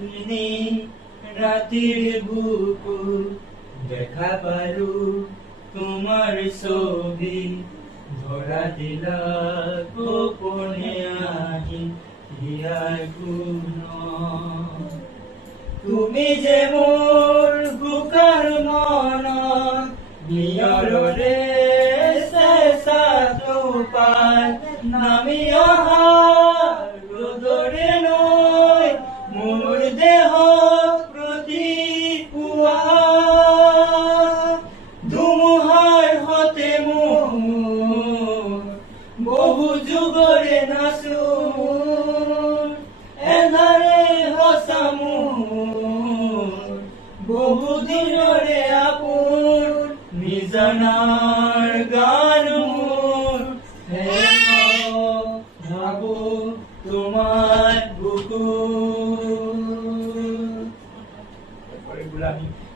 দিনে রাতের বুকু দেখা পারু তোমার ছবি ধরা দিলা গোপনে আহি হিয়ার গুণ তুমি যে মোর বুকার মন নিয়রে শেষা তোপার নামি রোদরে নয় মোর দেহ প্রতি পুয়া ধুমুহার হতে মোর বহু যুগরে নাচু এধারে হসামু বহু দিনরে আপুর নিজানার গান মোর ভাবো তোমার বুকু।